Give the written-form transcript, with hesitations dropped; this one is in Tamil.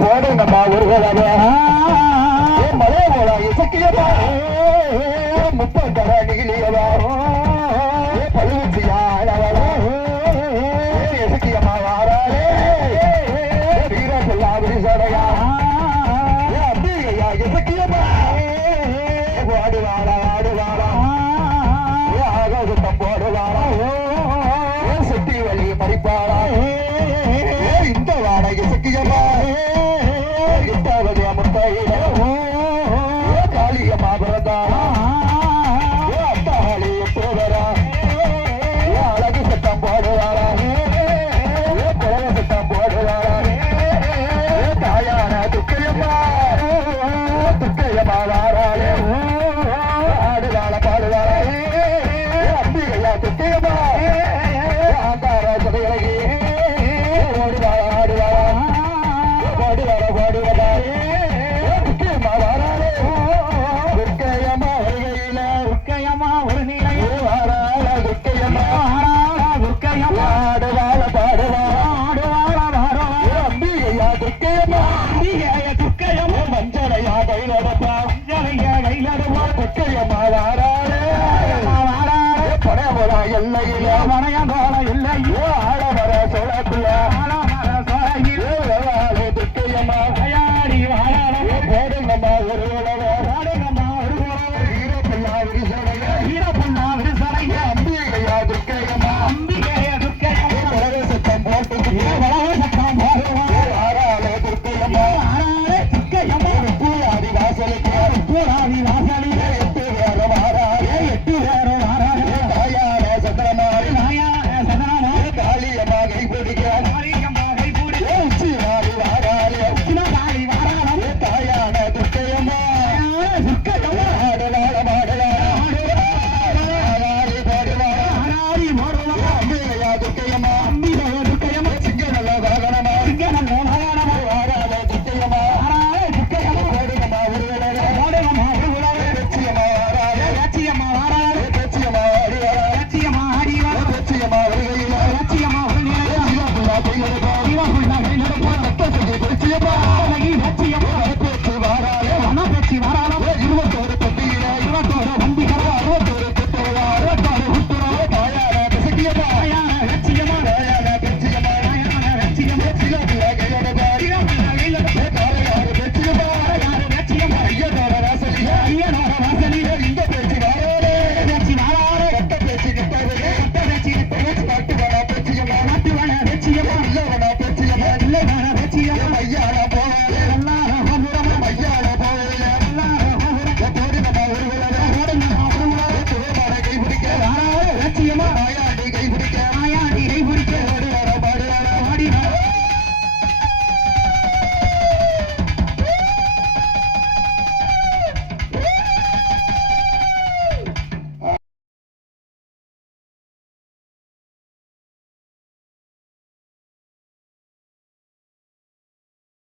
போடுங்கம்மா ஒரு வேலை மலை போல இசக்கியமா முப்பத்தர நீலியவா பழுச்சியாளவா இசக்கியம்மா வாராளே வீர சொல்லாபடி சடையா அப்படியா இசக்கியம்மா ஆடுவாளா ஆடுவாளா ஆகோசத்தம் போடுவாளா சுத்தி வழி மறிப்பாளா இந்த வாடகை இசக்கியம்மா இட்டாவதியா முத்தையிட காளியம்மா பிறந்தாளா அத்தாளி போவரா அழகு சத்தம் போடுவாரா குழந்தை சத்தம் போடுவாரா தாயான துக்கையம்மா துக்கையம்மா வாராளே ஆடுவாள பாடுவாரா அம்பிகையா துக்கையம்மா ஆங்கார சபையழகி ஓடுவாளா ஆடுவாளா பாடுவாரா பாடுவாரா துக்கையம்மா வாராளே துக்கையம்மா வருகையில துக்கையம்மா ஒரு நிலையே வாராள துக்கையம்மா துக்கையம்மா ஆடுவாள பாடுவாளா ஆடுவாள வாரா அம்பிகையா துக்கையம்மா அம்பிகைய துக்கையம்மா மஞ்சளையா கையிலடப்பா மஞ்சளையா கையிலடப்பா துக்கையம்மா வாராளே படையமோட எல்லையில மனையங்கோட இல்லையோ ஆடவர சோழத்துல ஆடவர சோழையில் வேளாளே துக்கையம்மா தயாரி வாழாளே போடுங்கம்மா ஒரு உழவை போடுங்கம்மா ஒரு உழவை வீரப்பல்லா விரிசடையா வீரப்பல்லா விரிசடையா அம்பிகையா துக்கையம்மா அம்பிகைய துக்கையம்மா உலக சத்தம் போட்டு உலக சத்தம் போடுவா ஆறாளே துக்கையம்மா ஆறாளே துக்கையம்மா பூராதி வாசலுக்கு பூராதி வாசலிலே எட்டு வேற வாராளே எட்டு வேற வாராளே தாயான சந்திரமாரி தாயான சந்திரமாரி காளியம்மா கைப்பிடிக்க காளியம்மா கைப்பிடிக்க உச்சி மாறி வாராளே உச்சி மாறி வாராளே தாயான துக்கையம்மா துக்கையம்மா ஆடுவாள மாடுவாளா ஆடாடி பாடுவாளா ஆடாடி பாடுவாளா அம்பிகையா துக்கையம்மா அம்பிகையா துக்கையம்மா சிங்க நல்ல வாகனமா சிங்க நல்ல வாகனமா ஆடாத துக்கையம்மா ஆடாத துக்கையம்மா போடுங்கம்மா ஒரு வேலை போடுங்கம்மா ஒரு வேலை லட்சியம்மா வாராளே லட்சியம்மா வாராளே லட்சியம்மா ஆடிவாளா லட்சியம்மா ஆடிவாளா லட்சியம்மா வருகையில லட்சியம்மா வருகையில சிவப்புள்ளா கையிலடப்பா சிவப்புள்ளா கையிலடப்பா லட்சத்துக்கு லட்சியம்மா லட்சியம்மா பேச்சு வாராளே பேச்சு வாராளே 21 தொட்டியில 21 வண்டிகளா 61 குத்துவா 61 குத்துவா தாயான பிசக்கியம்மா தாயான லட்சியம்மா தாயான பிச்சையம்மா தாயான லட்சியம்மா சிவப்புள்ளா கையிலடப்பா சிவப்புள்ளா கையிலடப்பா தாயான லட்சியம்மா தாயான லட்சியம்மா ஐயனோட வாசலிலே ஐயனோட வாசலிலே இந்த பேச்சு வாராளே பேச்சு வாராளே கட்ட பேச்சு நிப்பவே கட்ட பேச்சு நிப்பவே நாட்டுவனா பேச்சியம்மா நாட்டுவனா பேச்சியம்மா இல்லவனா பேச்சியம்மா இல்லவனா பேச்சியம்மா ஐயாரா